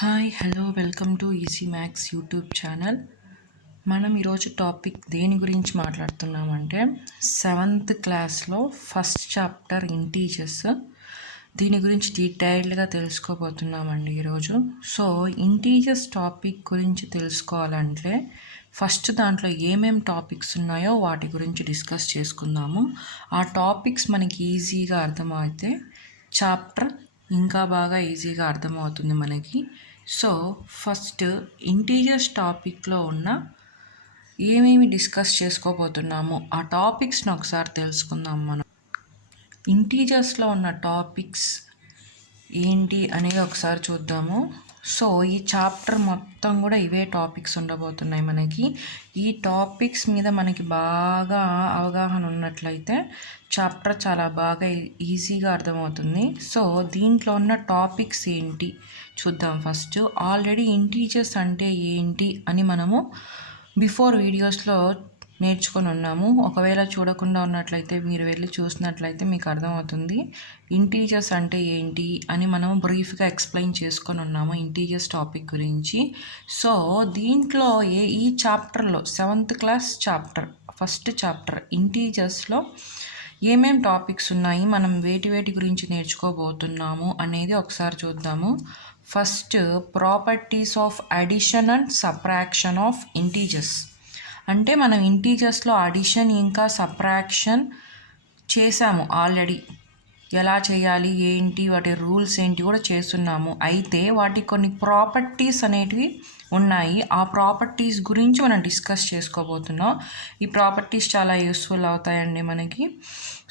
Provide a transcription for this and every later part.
Hi hello welcome to easy maths YouTube channel. మనం ఈరోజు topic దేని గురించి మాట్లాడుతున్నామంటే సెవెంత్ క్లాస్లో ఫస్ట్ చాప్టర్ ఇంటీజర్స్. దీని గురించి డీటెయిల్డ్గా తెలుసుకోబోతున్నామండి ఈరోజు. సో ఇంటీజర్స్ టాపిక్ గురించి తెలుసుకోవాలంటే ఫస్ట్ దాంట్లో ఏమేం టాపిక్స్ ఉన్నాయో వాటి గురించి డిస్కస్ చేసుకుందాము. ఆ టాపిక్స్ మనకి ఈజీగా అర్థమైతే చాప్టర్ ఇంకా బాగా ఈజీగా అర్థమవుతుంది మనకి. సో ఫస్ట్ ఇంటీజర్స్ టాపిక్లో ఉన్న ఏమేమి డిస్కస్ చేసుకోబోతున్నామో ఆ టాపిక్స్ని ఒకసారి తెలుసుకుందాం. మనం ఇంటీజర్స్లో ఉన్న టాపిక్స్ ఏంటి అనేది ఒకసారి చూద్దాము. సో ఈ చాప్టర్ మొత్తం కూడా ఇవే టాపిక్స్ ఉండబోతున్నాయి మనకి. ఈ టాపిక్స్ మీద మనకి బాగా అవగాహన ఉన్నట్లయితే చాప్టర్ చాలా బాగా ఈజీగా అర్థమవుతుంది. సో దీంట్లో ఉన్న టాపిక్స్ ఏంటి చూద్దాం. ఫస్ట్ ఆల్రెడీ ఇంటీజర్స్ అంటే ఏంటి అని మనము బిఫోర్ వీడియోస్లో నేర్చుకొని ఉన్నాము. ఒకవేళ చూడకుండా ఉన్నట్లయితే మీరు వెళ్ళి చూసినట్లయితే మీకు అర్థమవుతుంది ఇంటీజర్స్ అంటే ఏంటి అని మనం బ్రీఫ్గా ఎక్స్ప్లెయిన్ చేసుకొని ఉన్నాము ఇంటీజర్స్ టాపిక్ గురించి. సో దీంట్లో ఈ చాప్టర్లో seventh class chapter first chapter ఇంటీజర్స్లో ఏమేం టాపిక్స్ ఉన్నాయి, మనం వేటి గురించి నేర్చుకోబోతున్నాము అనేది ఒకసారి చూద్దాము. First properties of addition and subtraction of integers. అంటే మనం ఇంటీజర్స్లో అడిషన్ ఇంకా సబ్ట్రాక్షన్ చేసాము ఆల్రెడీ. ఎలా చేయాలి ఏంటి వాటి రూల్స్ ఏంటి కూడా చేస్తున్నాము. అయితే వాటి కొన్ని ప్రాపర్టీస్ అనేటివి ఉన్నాయి. ఆ ప్రాపర్టీస్ గురించి మనం డిస్కస్ చేసుకోబోతున్నాం. ఈ ప్రాపర్టీస్ చాలా యూస్ఫుల్ అవుతాయండి మనకి.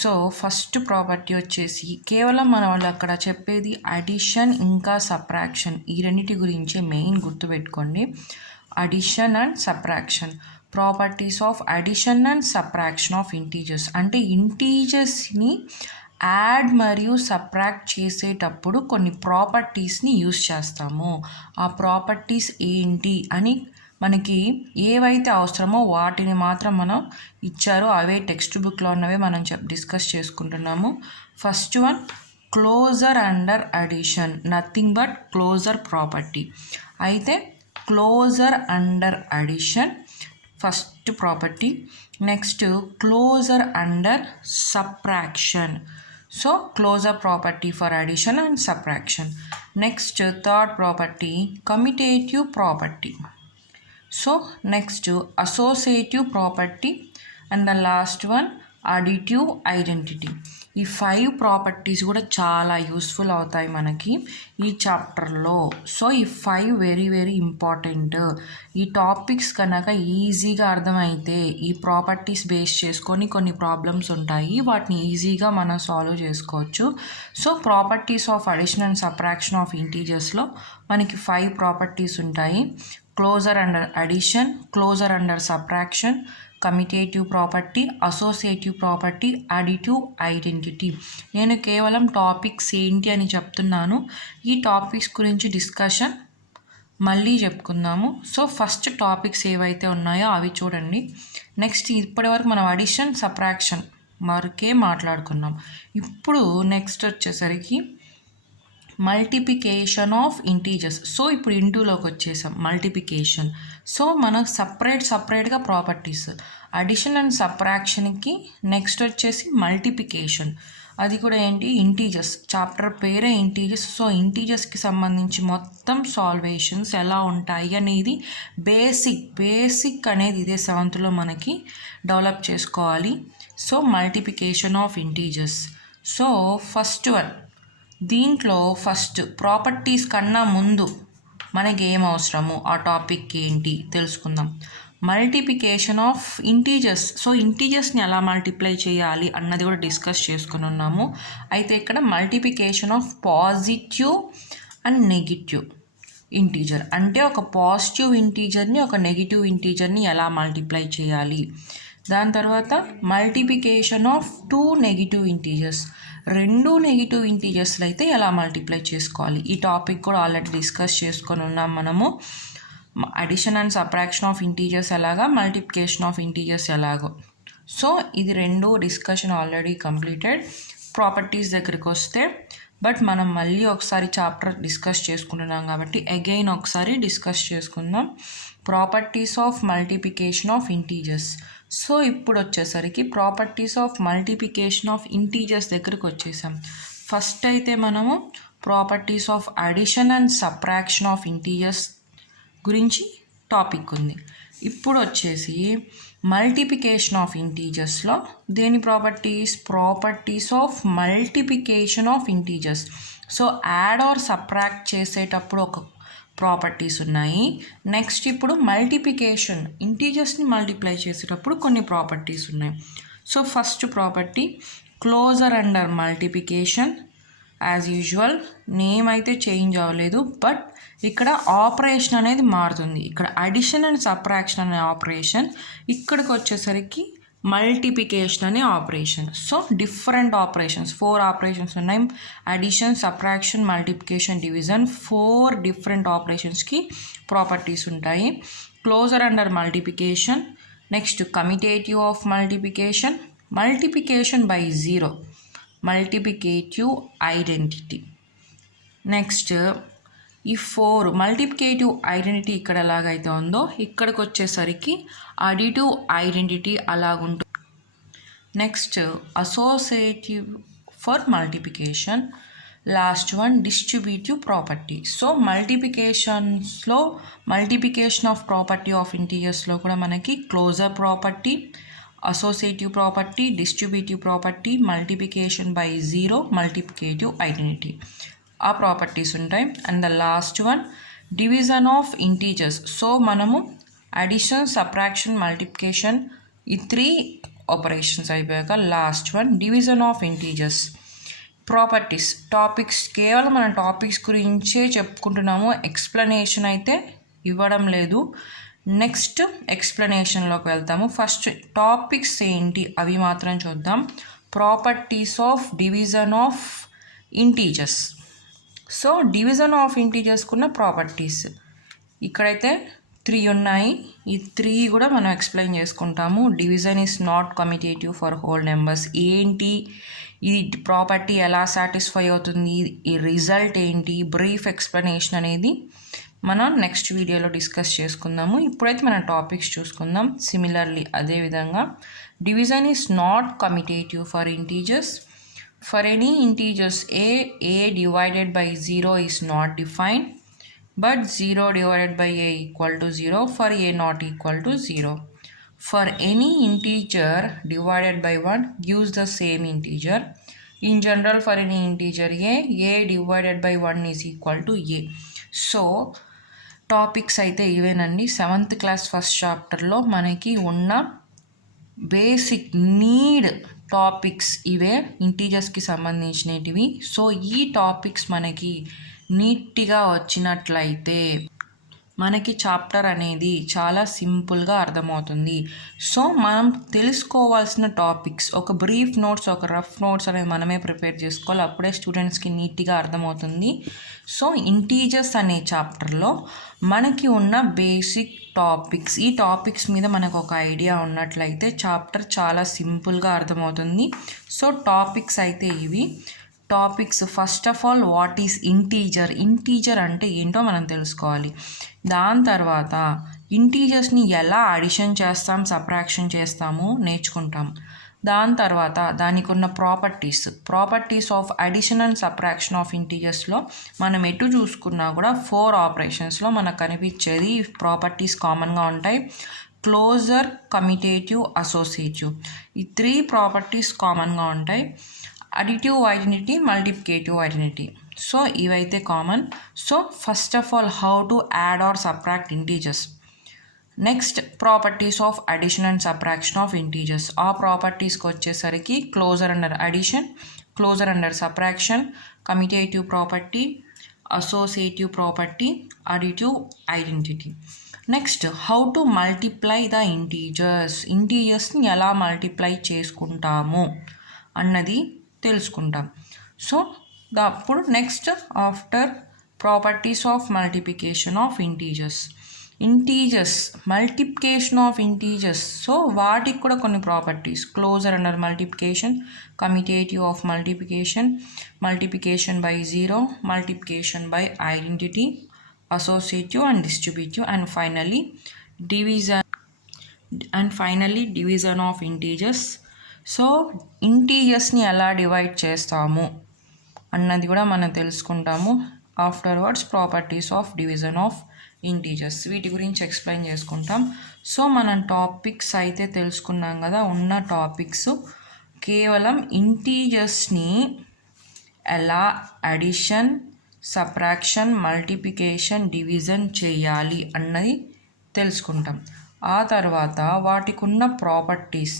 సో ఫస్ట్ ప్రాపర్టీ వచ్చేసి కేవలం మన వాళ్ళు అక్కడ చెప్పేది అడిషన్ ఇంకా సబ్ట్రాక్షన్, ఈ రెండింటి గురించే మెయిన్ గుర్తుపెట్టుకోండి. Addition and subtraction, properties of addition and subtraction of integers. అంటే ఇంటీజర్స్ని యాడ్ మరియు సబ్ట్రాక్ట్ చేసేటప్పుడు కొన్ని ప్రాపర్టీస్ని యూస్ చేస్తాము. ఆ ప్రాపర్టీస్ ఏంటి అని మనకి ఏవైతే అవసరమో వాటిని మాత్రం మనం ఇచ్చారో అవే టెక్స్ట్ బుక్లో ఉన్నవే మనం డిస్కస్ చేసుకుంటున్నాము. First one closure under addition, nothing but closure property. అయితే closure under addition first property. Next closure under subtraction. So closure property for addition and subtraction. Next third property commutative property. So next associative property and the last one additive identity. ఈ 5 properties కూడా చాలా useful అవుతాయి మనకి ఈ చాప్టర్లో. So ఈ 5 very important. ఈ topics కనుక ఈజీగా అర్థమైతే ఈ ప్రాపర్టీస్ బేస్ చేసుకొని కొన్ని ప్రాబ్లమ్స్ ఉంటాయి, వాటిని ఈజీగా మనం సాల్వ్ చేసుకోవచ్చు. So properties of addition and subtraction of ఇంటీజర్స్లో మనకి 5 ప్రాపర్టీస్ ఉంటాయి. Closure under addition, closure under subtraction, commutative property, associative property, additive identity. నేను కేవలం టాపిక్స్ ఏంటి అని చెప్తున్నాను. ఈ టాపిక్స్ గురించి డిస్కషన్ మళ్ళీ చెప్పుకుందాము. సో ఫస్ట్ టాపిక్స్ ఏవైతే ఉన్నాయో అవి చూడండి. నెక్స్ట్ ఇప్పటివరకు మనం అడిషన్ సబ్ట్రాక్షన్ వరకే మాట్లాడుకున్నాం. ఇప్పుడు నెక్స్ట్ వచ్చేసరికి మల్టిప్లికేషన్ ఆఫ్ ఇంటీజర్స్. సో ఇప్పుడు ఇంటూలోకి వచ్చేసాం మల్టిప్లికేషన్. సో మనం సపరేట్గా ప్రాపర్టీస్ అడిషన్ అండ్ సబ్ట్రాక్షన్కి. నెక్స్ట్ వచ్చేసి మల్టిప్లికేషన్, అది కూడా ఏంటి ఇంటీజర్స్. చాప్టర్ పేరే ఇంటీజర్స్. సో ఇంటీజర్స్కి సంబంధించి మొత్తం సాల్వేషన్స్ ఎలా ఉంటాయి అనేది బేసిక్ అనేది ఇదే 7th మనకి డెవలప్ చేసుకోవాలి. So multiplication of integers. So first one, దీంట్లో ఫస్ట్ ప్రాపర్టీస్ కన్నా ముందు మనకి ఏం అవసరము ఆ టాపిక్ ఏంటి తెలుసుకుందాం. Multiplication of integers. సో ఇంటీజర్స్ని ఎలా మల్టిప్లై చేయాలి అన్నది కూడా డిస్కస్ చేసుకుని ఉన్నాము. అయితే ఇక్కడ multiplication of positive and negative integer, అంటే ఒక పాజిటివ్ ఇంటీజర్ని ఒక నెగిటివ్ ఇంటీజర్ని ఎలా మల్టిప్లై చేయాలి. దాని తర్వాత multiplication of 2 negative integers, 2 negative ఇంటీజర్స్లో అయితే ఎలా మల్టిప్లై చేసుకోవాలి. ఈ టాపిక్ కూడా ఆల్రెడీ డిస్కస్ చేసుకొని ఉన్నాం మనము. Addition and subtraction of integers ఎలాగా, మల్టిప్లికేషన్ ఆఫ్ ఇంటీజర్స్ ఎలాగో. సో ఇది 2 డిస్కషన్ ఆల్రెడీ కంప్లీటెడ్. ప్రాపర్టీస్ దగ్గరికి వస్తే బట్ మనం మళ్ళీ ఒకసారి చాప్టర్ డిస్కస్ చేసుకుంటున్నాం కాబట్టి అగైన్ ఒకసారి డిస్కస్ చేసుకుందాం. Properties of multiplication of integers. So ఇప్పుడు వచ్చేసరికి properties of multiplication of integers దగ్గరకు వచ్చేసాం. ఫస్ట్ అయితే మనము properties of addition and subtraction of integers గురించి టాపిక్ ఉంది. ఇప్పుడు వచ్చేసి మల్టిప్లికేషన్ ఆఫ్ ఇంటీజర్స్లో దేని properties of multiplication of integers. So add or subtract చేసేటప్పుడు ఒక ప్రాపర్టీస్ ఉన్నాయి. నెక్స్ట్ ఇప్పుడు మల్టిప్లికేషన్ ఇంటీజర్స్ని మల్టిప్లై చేసేటప్పుడు కొన్ని ప్రాపర్టీస్ ఉన్నాయి. So first property closure under multiplication. As usual name అయితే చేంజ్ అవ్వలేదు, బట్ ఇక్కడ ఆపరేషన్ అనేది మారుతుంది. ఇక్కడ అడిషన్ అండ్ సబ్ట్రాక్షన్ అనే ఆపరేషన్, ఇక్కడికి వచ్చేసరికి మల్టిప్లికేషన్ అనే operation. So different operations, 4 operations ఉన్నాయి. Addition, subtraction, multiplication, division, 4 different ఆపరేషన్స్కి ప్రాపర్టీస్ ఉంటాయి. Closure under multiplication. Next commutative of multiplication, multiplication by 0, multiplicative identity. Next ఈ 4 మల్టిప్లికేటివ్ ఐడెంటిటీ ఇక్కడ ఎలాగైతే ఉందో ఇక్కడికి వచ్చేసరికి అడిటివ్ ఐడెంటిటీ అలాగుంటుంది. Next associative for multiplication. Last one distributive property. So మల్టిప్లికేషన్స్లో మల్టిప్లికేషన్ ఆఫ్ ప్రాపర్టీ ఆఫ్ ఇంటీజర్స్లో కూడా మనకి closure property, associative property, distributive property, multiplication by 0, multiplicative identity, ఆ ప్రాపర్టీస్ ఉంటాయి. And the last one division of integers. So మనము addition, subtraction, multiplication ఈ 3 operations అయిపోయాక last one division of integers. Properties topics కేవలం మన టాపిక్స్ గురించే చెప్పుకుంటున్నాము, explanation అయితే ఇవ్వడం లేదు. నెక్స్ట్ ఎక్స్ప్లెనేషన్లోకి వెళ్తాము. ఫస్ట్ టాపిక్స్ ఏంటి అవి మాత్రం చూద్దాం. Properties of division of integers. So division of ఇంటీజర్స్కున్న ప్రాపర్టీస్ ఇక్కడైతే 3 ఉన్నాయి. ఈ 3 కూడా మనం ఎక్స్ప్లెయిన్ చేసుకుంటాము. Division is not commutative for whole numbers. ఏంటి ఈ ప్రాపర్టీ, ఎలా సాటిస్ఫై అవుతుంది, ఈ రిజల్ట్ ఏంటి, బ్రీఫ్ ఎక్స్ప్లెనేషన్ అనేది మనం నెక్స్ట్ వీడియోలో డిస్కస్ చేసుకుందాము. ఇప్పుడైతే మన టాపిక్స్ చూసుకుందాం. సిమిలర్లీ అదేవిధంగా division is not commutative for integers. For any integers a divided by 0 is not defined, but 0 divided by a equal to 0 for a not equal to 0. For any integer divided by 1 gives the same integer. In general, for any integer a divided by 1 is equal to a. So topics అయితే ఇవేనండి. 7th class first చాప్టర్లో మనకి ఉన్న basic need topics ఇవే, ఇంటీజర్స్కి సంబంధించినవి. So ఈ topics మనకి నీట్గా వచ్చినట్లయితే మనకి చాప్టర్ అనేది చాలా సింపుల్గా అర్థమవుతుంది. సో మనం తెలుసుకోవాల్సిన టాపిక్స్, ఒక బ్రీఫ్ నోట్స్, ఒక రఫ్ నోట్స్ అనేది మనమే ప్రిపేర్ చేసుకోవాలి. అప్పుడే స్టూడెంట్స్కి నీట్గా అర్థమవుతుంది. సో ఇంటీజర్స్ అనే చాప్టర్లో మనకి ఉన్న బేసిక్ టాపిక్స్, ఈ టాపిక్స్ మీద మనకు ఒక ఐడియా ఉన్నట్లయితే చాప్టర్ చాలా సింపుల్గా అర్థమవుతుంది. సో టాపిక్స్ అయితే ఇవి. Topics first of all what is integer, integer అంటే ఏంటో మనం తెలుసుకోవాలి. దాని తర్వాత ఇంటీజర్స్ని ఎలా అడిషన్ చేస్తాం, సబ్ట్రాక్షన్ చేస్తాము నేర్చుకుంటాం. దాని తర్వాత దానికి ఉన్న properties of addition and subtraction of ఇంటీజర్స్లో మనం ఎటు చూసుకున్నా కూడా 4 ఆపరేషన్స్లో మనకు కనిపించేది ప్రాపర్టీస్ కామన్గా ఉంటాయి. క్లోజర్, కమ్యుటేటివ్, అసోసియేటివ్, ఈ 3 ప్రాపర్టీస్ కామన్గా ఉంటాయి. Additive identity, multiplicative identity. So ఇవైతే common. So first of all how to add or subtract integers. Next properties of addition and subtraction of integers. ఆ ప్రాపర్టీస్కి వచ్చేసరికి closure under addition, closure under subtraction, commutative property, associative property, additive identity. Next how to multiply the ఇంటీజర్స్ని ఎలా multiply చేసుకుంటాము అన్నది తెలుసుకుంటాం. So అప్పుడు next after properties of multiplication of integers. Integers, multiplication of integers. So వాటికి కూడా కొన్ని properties. Closure under multiplication, commutative of multiplication, multiplication by zero, multiplication by identity, associative and distributive, and finally division of integers. So ఇంటీజర్స్ని ఎలా divide చేస్తాము అన్నది కూడా మనం తెలుసుకుంటాము. Afterwards properties of division of integers, వీటి గురించి ఎక్స్ప్లెయిన్ చేసుకుంటాం. సో మనం టాపిక్స్ అయితే తెలుసుకున్నాం కదా. ఉన్న టాపిక్స్ కేవలం ఇంటీజర్స్ని ఎలా అడిషన్, సబ్ట్రాక్షన్, మల్టిప్లికేషన్, డివిజన్ చేయాలి అన్నది తెలుసుకుంటాం. ఆ తర్వాత వాటికి ఉన్న ప్రాపర్టీస్.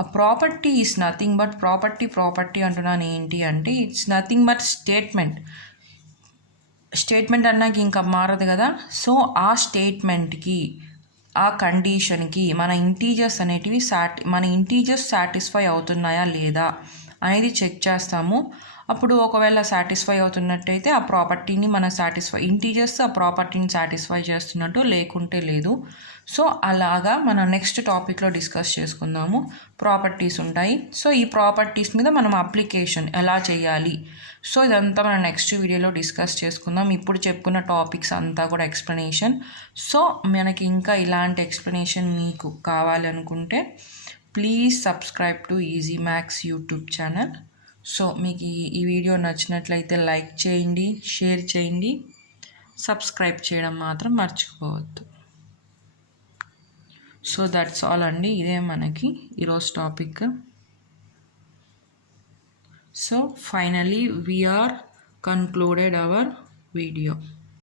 ఆ property is nothing but property అంటున్నాను ఏంటి అంటే, ఇట్స్ నథింగ్ బట్ స్టేట్మెంట్ అన్నాక ఇంకా మారదు కదా. సో ఆ స్టేట్మెంట్కి, ఆ కండిషన్కి మన ఇంటీజర్స్ అనేటివి మన ఇంటీజర్స్ సాటిస్ఫై అవుతున్నాయా లేదా అనేది చెక్ చేస్తాము. అప్పుడు ఒకవేళ సాటిస్ఫై అవుతున్నట్టయితే ఆ ప్రాపర్టీని మనం ఇంటీజర్స్ ఆ ప్రాపర్టీని సాటిస్ఫై చేస్తున్నట్టు, లేకుంటే లేదు. సో అలాగా మనం నెక్స్ట్ టాపిక్లో డిస్కస్ చేసుకుందాము. ప్రాపర్టీస్ ఉంటాయి. సో ఈ ప్రాపర్టీస్ మీద మనం అప్లికేషన్ ఎలా చేయాలి, సో ఇదంతా మనం నెక్స్ట్ వీడియోలో డిస్కస్ చేసుకుందాం. ఇప్పుడు చెప్పుకున్న టాపిక్స్ అంతా కూడా ఎక్స్ప్లెనేషన్. సో మనకి ఇంకా ఇలాంటి ఎక్స్ప్లెనేషన్ మీకు కావాలనుకుంటే please subscribe to easy maths YouTube channel. So మీకు ఈ వీడియో నచ్చినట్లయితే లైక్ చేయండి, షేర్ చేయండి, సబ్స్క్రైబ్ చేయడం మాత్రం మర్చిపోవద్దు. సో దట్స్ ఆల్ అండి. ఇదే మనకి ఈరోజు topic. So finally we are concluded our video.